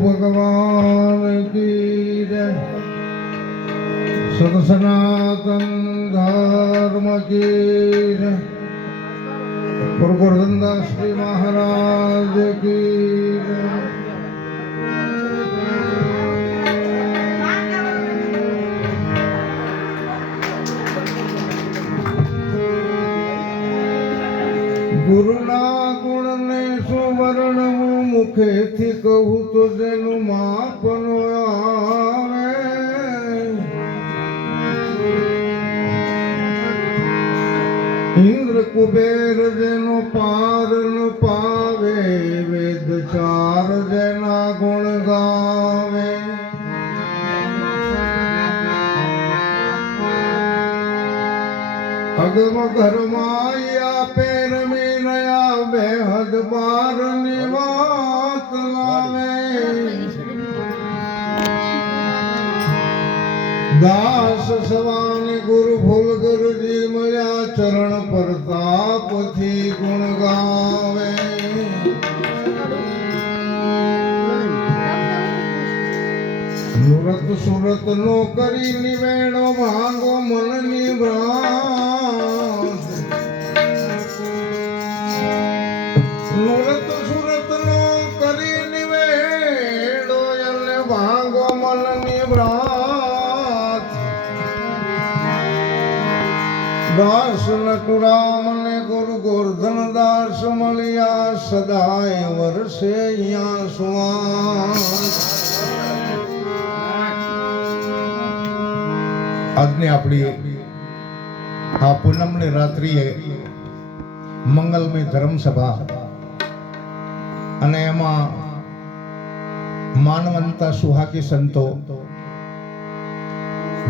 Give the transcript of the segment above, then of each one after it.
ભગવાન કી જય. સત સનાતન ધર્મ કી જય. શ્રી મહારાજ કી ગુરુના ગુણને સુવર્ણવું મુખેથી કહું તો જેનું માપન આવે. ઇન્દ્ર કુબેર જેનો પાર ન પાવે, વેદ ચાર જેના ગુણ ગાવે. અગમ ઘરમાં આપે રમી બેહદ બારની વાત લાવે. દાસ સવાન ગુરુ ભૂલ ગુરુજી મળ્યા ચરણ પ્રતાપથી ગુણ ગાવે. સુરત સુરત નો કરી નિવેણો માંગો મનની ભ્રાંત. ભાંગો મનની ભ્રાત દાસ નટુરામ ને ગુરુ ગોર્ધન દાસ મળ્યા સદાય વર્ષે અહીંયા સુવાસ આજની આપણી આ પૂનમની રાત્રિએ મંગલમય ધર્મસભા અને એમાં માનવંતા સુહાકી સંતો.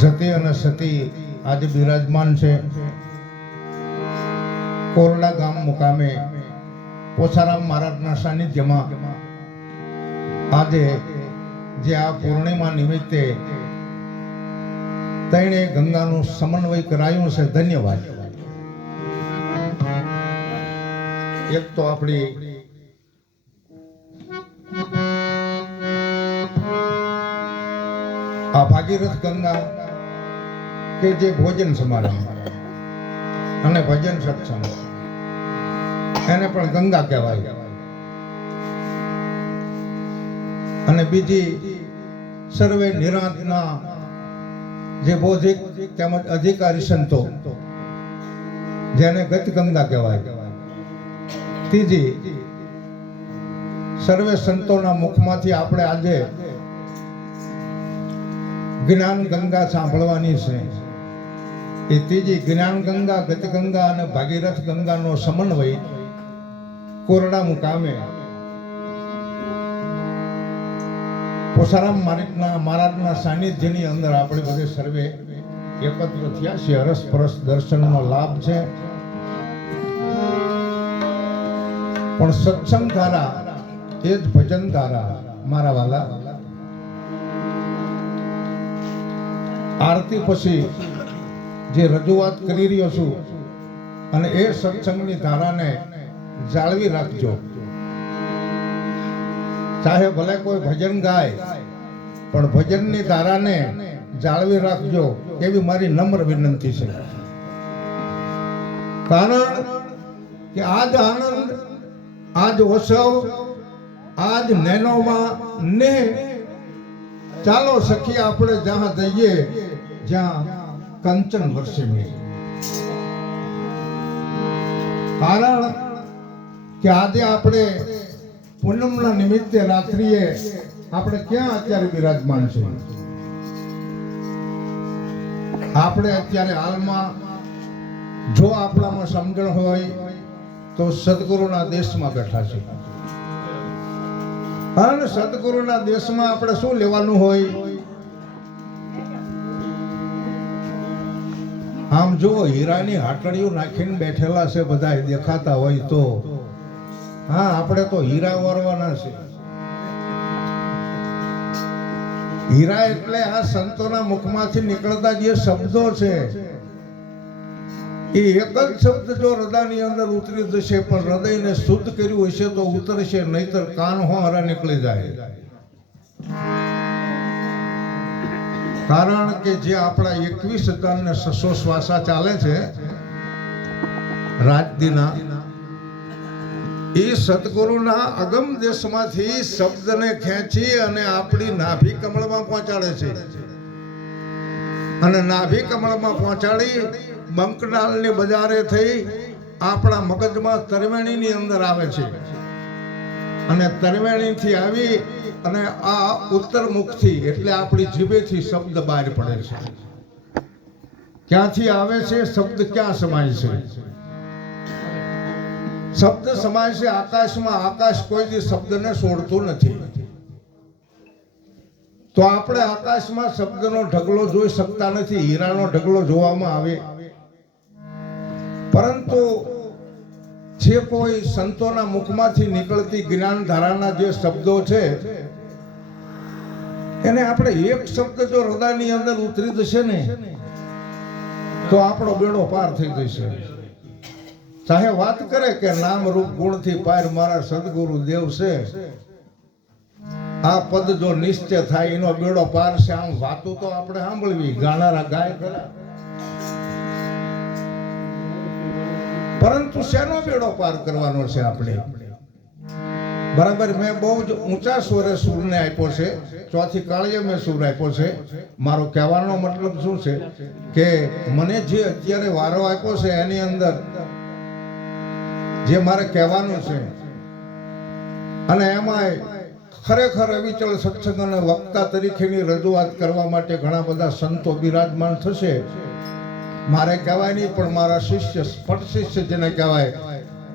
જતી અને સતી આજે બિરાજમાન છે. કોરડા ગામ મુકામે પોછારામ મહારાજના સાનિધ્યમાં આજે જે આ પૂર્ણિમા નિમિત્તે તેણે ગંગાનું સમન્વય કરાયું છે, ધન્યવાદ. એક તો આપણી આ ભાગીરથ ગંગા કે જે ભોજન સમારંભ અને ભજન સત્સંગ. એને પણ ગંગા કહેવાય. અને બીજી સર્વે નિરાંતના જે બૌદ્ધિક તેમજ અધિકારી સંતો, જેને ગત ગંગા કહેવાય. ત્રીજી, સર્વે સંતોના મુખમાંથી આપણે આજે જ્ઞાન ગંગા સાંભળવાની છે. એ ત્રીજી જ્ઞાન ગંગા, ગત ગંગા અને ભાગીરથ ગંગાનો સમન્વય કોરડા મુકામે પોસારામ મારિકના મહારાજના સાનિધ્યની અંદર આપણે બધે સર્વે એકત્ર થયા છે હરસપરસ દર્શનનો લાભ છે. પણ સત્સંગ ધારા, એ જ ભજન ધારા, મારા વાલા આરતી પછી જે રજૂઆત કરી રહ્યો છું, અને એ સત્સંગની ધારાને જાળવી રાખજો. ચાહે ભલે કોઈ ભજન ગાય, પણ ભજનની ધારાને જાળવી રાખજો એવી મારી નમ્ર વિનંતી છે. કારણ કે આજ આનંદ, આજ ઉત્સવ, આજ નેનોમાં ને ચાલો સખી આપણે જ્યાં જઈએ જ્યાં કંચન વર્ષે મેં કારણ કે આજે આપણે પૂનમના નિમિત્તે રાત્રિએ આપણે ક્યાં અત્યારે બિરાજમાન છે આપણે અત્યારે હાલમાં જો આપણામાં સમજણ હોય તો સદગુરુના દેશમાં બેઠા છે અને સદગુરુના દેશમાં આપણે શું લેવાનું હોય? આમ જો હીરાની હાટડીઓ નાખીને બેઠેલા છે બધા દેખાતા હોય તો. હા, આપણે તો હીરા વારવાના છે. હીરા એટલે આ સંતોના મુખમાંથી નીકળતા જે શબ્દો છે, એ એક જ શબ્દ જો હૃદયની અંદર ઉતરી જશે, પણ હૃદયને શુદ્ધ કર્યું હશે તો ઉતરશે, નહીતર કાન હોરા નીકળી જાય. કારણ કે જે આપણા એકવીસ હજાર ને શ્વાસા ચાલે છે, રાજદીના, એ સદગુરુના અગમ દેશમાંથી શબ્દને ખેંચી અને આપણી નાભી કમળમાં પહોંચાડે છે. અને નાભી કમળમાં પહોંચાડી બંકનાલની બજારે થઈ આપણા મગજમાં તરવેણીની અંદર આવે છે. અને તરવેણીથી આવી અને આ ઉત્તર મુખથી, એટલે આપણી જીભેથી શબ્દ બહાર પડે છે. ક્યાંથી આવે છે? શબ્દ ક્યાં સમાય છે? શબ્દ સમાય છે આકાશમાં, આકાશ કોઈ શબ્દને છોડતું નથી. તો આપણે આકાશમાં શબ્દનો ઢગલો જોઈ શકતા નથી, હીરાનો ઢગલો જોવામાં આવે. પરંતુ જે કોઈ સંતોના મુખમાંથી નીકળતી જ્ઞાન ધારાના જે શબ્દો છે, એને આપણે એક શબ્દ જો હૃદયની અંદર ઉતરી જશે ને, તો આપણો બેડો પાર થઈ જશે. ચાહે વાત કરે કે નામ રૂપ ગુણથી પાર મારા સદગુરુ દેવ છે. આ પદ જો નિશ્ચય થાય, એનો બેડો પાર છે. આમ વાતો તો આપણે સાંભળવી. ગાનારા ગાય ખરા. પરંતુ શેનો બેડો પાર કરવાનો છે આપણે? બરાબર, મેં બહુ જ ઊંચા સ્વરે સૂરને આપ્યો છે. ચોથી કાળીએ મેં સૂર આપ્યો છે. મારો કહેવાનો મતલબ શું છે કે મને જે અત્યારે વારો આપ્યો છે એની અંદર જે મારે કહેવાનું છે અને એમાંય ખરેખર અવિચળ સત્સંગ અને વક્તા તરીકેની રજૂઆત કરવા માટે ઘણા બધા સંતો બિરાજમાન થશે. મારે કહેવાય નહીં, પણ મારા શિષ્ય સ્ફટ શિષ્ય જેને કહેવાય,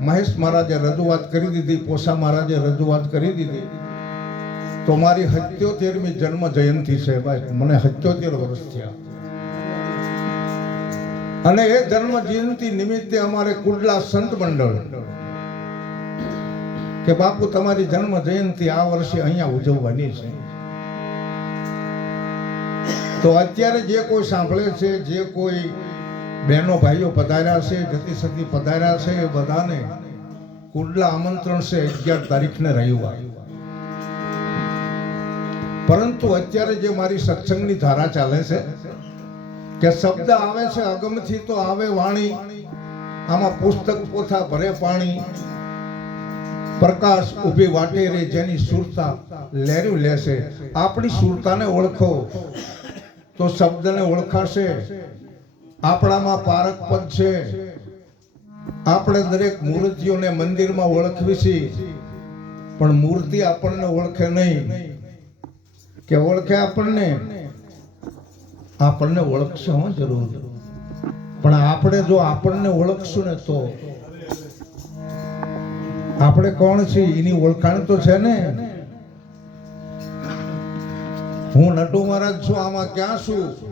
મહેશ મહારાજે રજૂઆત કરી દીધી પોસા મહારાજે રજૂઆત કરી દીધી. તો મારી હત્યોતેરમી જન્મ જયંતિ છે ભાઈ, મને સત્યોતેર વર્ષ થયા. અને એ જન્મ જયંતિ નિમિત્તે અમારે કુડલા સંત મંડળ કે બાપુ, તમારી જન્મ જયંતિ આ વર્ષે અહીંયા ઉજવવાની છે. તો અત્યારે જે કોઈ સાંભળે છે, જે કોઈ બહેનો ભાઈઓ પધાર્યા છે, જતી સતી પધાર્યા છે, એ બધાને કુડલા આમંત્રણ છે અગિયાર તારીખને રવિવાર. પરંતુ અત્યારે જે મારી સત્સંગની ધારા ચાલે છે, કે શબ્દ આવે છે અગમથી તો આવે વાણી, આમાં પુસ્તક પોથા ભરે પાણી, પ્રકાશ ઊભી વાટે રે જેની સુરતા લેર્યું લેશે આપણી સુરતાને ઓળખો, તો શબ્દને ઓળખાશે આપણામાં પારક પદ છે. આપણે દરેક મૂર્તિઓને મંદિરમાં ઓળખવી છીએ પણ મૂર્તિ આપણને ઓળખે નહીં. કે ઓળખે આપણને? આપણને ઓળખશે, હો, જરૂર. પણ આપણે જો આપણને ઓળખશું ને તો? આપણે કોણ છીએ? એની ઓળખાણ તો છે ને? હું નટુ મહારાજ છું, આમાં ક્યાં છું?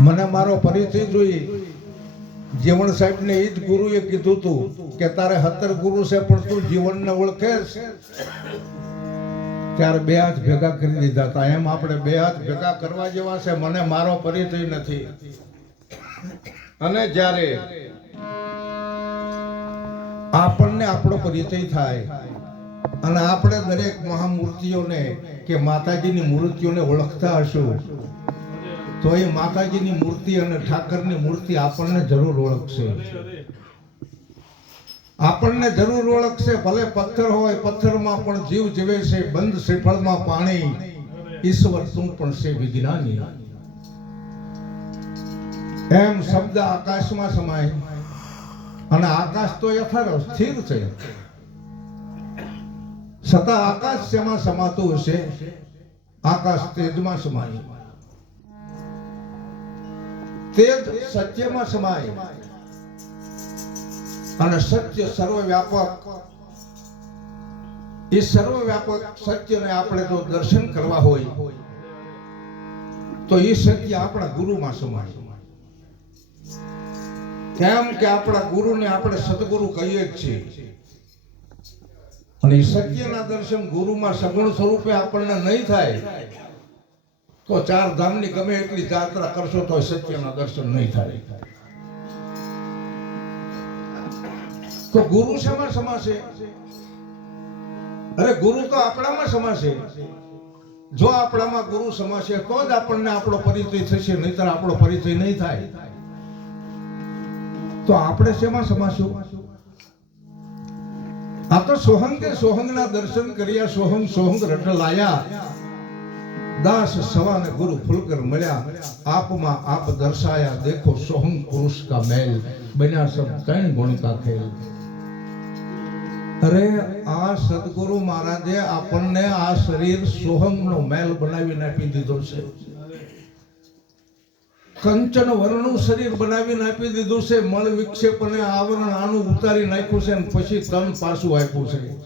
મને મારો પરિચય જોઈ જીવન સાહેબ ને એ જ ગુરુએ કીધું તું કે તારે હતર ગુરુ છે, પણ તું જીવનને ઓળખે ત્યારે બે હાથ ભેગા કરી દીધા હતા. એમ આપણે બે હાથ ભેગા કરવા જેવા છે, મને મારો પરિચય નથી. અને જ્યારે આપણને આપણો પરિચય થાય અને આપણે દરેક મહામૂર્તિઓને કે માતાજીની મૂર્તિઓને ઓળખતા હશું તો એ માતાજીની મૂર્તિ અને ઠાકરની મૂર્તિ આપણને જરૂર ઓળખશે. આપણને જરૂર ઓળખશે, ભલે પથ્થર હોય, પથ્થરમાં પણ જીવ જીવે છે, બંધ શ્રીફળમાં પાણી. ઈશ્વર શું પણ છે વિજ્ઞાની. એમ શબ્દ આકાશમાં સમાય. અને આકાશ તો યથાર્થ સ્થિર છે. છતાં આકાશ શેમાં સમાતું હશે? આકાશ તેજમાં સમાય. તેજ સત્યમાં સમાય. અને સત્ય સર્વવ્યાપક. એ સર્વવ્યાપક સત્યને આપણે જો દર્શન કરવા હોય, તો એ સત્ય આપણા ગુરુમાં સમાય. કેમ કે આપણા ગુરુને આપણે સદગુરુ કહીએ જ છીએ. અને સત્યના દર્શન ગુરુમાં સગુણ સ્વરૂપે આપણને નહીં થાય. તો ચાર ધામની ગમે એટલી જાત્રા કરશો તો સત્યના દર્શન નહીં થાય. તો ગુરુ શેમાં સમાશે અરે ગુરુ તો આપણામાં સમાશે જો આપણામાં ગુરુ સમાશે તો જ આપણને આપણો પરિચય થશે, નહીતર આપણો પરિચય નહીં થાય. તો આપણે શેમાં સમાશું? આ તો સોહંગ સોહંગના દર્શન કર્યા, સોહંગ સોહંગ રટ લાયા દાસ સવાને ગુરુ ફુલકર મળ્યા. આપમાં આપ દર્શાયા, દેખો સોહમ પુરુષ કા મેલ, બન્યા સબ ત્રણ ગુણ ખેલ. અરે, આ સદગુરુ મહારાજે આપણને આ શરીર સોહમનો મેલ બનાવી નાખી દીધો છે. કંચન વર્ણનું શરીર બનાવીને આપી દીધું છે. મળ વિક્ષેપ અને આવરણ આનું ઉતારી નાખ્યું છે અને પછી તન પાછું આપ્યું છે.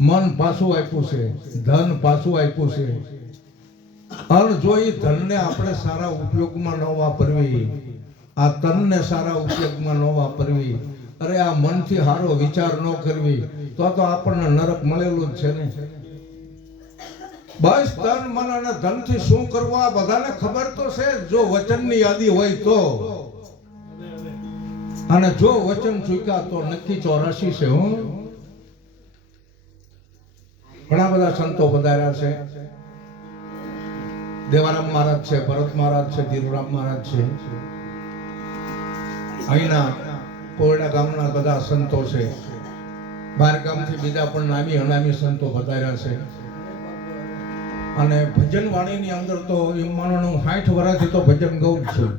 મન પાછું આપ્યું છે. ધન પાછું આપ્યું છે. અન જો એ ધનને આપણે સારા ઉપયોગમાં ન વાપરવી, આ તનને સારા ઉપયોગમાં ન વાપરવી, અરે આ મનથી સારો વિચાર ન કરવી, તો તો આપણને નરક મળેલું જ છે ને. બસ તન મન અને ધનથી શું કરવું, આ બધાને ખબર તો છે જો. વચનની યાદી હોય તો. અને જો વચન ચૂક્યા તો નક્કી ચોરાશી છે, હું. ઘણા બધા સંતો પધાર્યા છે. દેવારામ મહારાજ છે, ભરત મહારાજ છે, ધીરુરામ મહારાજ છે. અહીંના કોરડા ગામના બધા સંતો છે. બાર ગામથી બીજા પણ નામી અનામી સંતો પધાર્યા છે. અને ભજન વાણીની અંદર તો એમ હું સાઠ વર્ષથી તો ભજન ગૌ છું.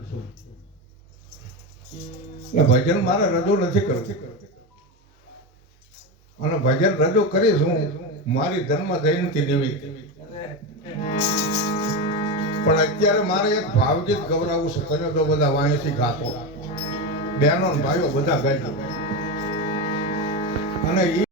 એટલે ભજન મારે રજૂ નથી કરતી. અને ભજન રજૂ કરીશ હું, મારી ધર્મ જયંતિ નિમિત્તે. પણ અત્યારે મારે એક ભાવગીત ગવરાવું છે. તમે તો બધા વાણીથી ગાતો. બહેનો ભાઈઓ બધા ગાઈ અને એ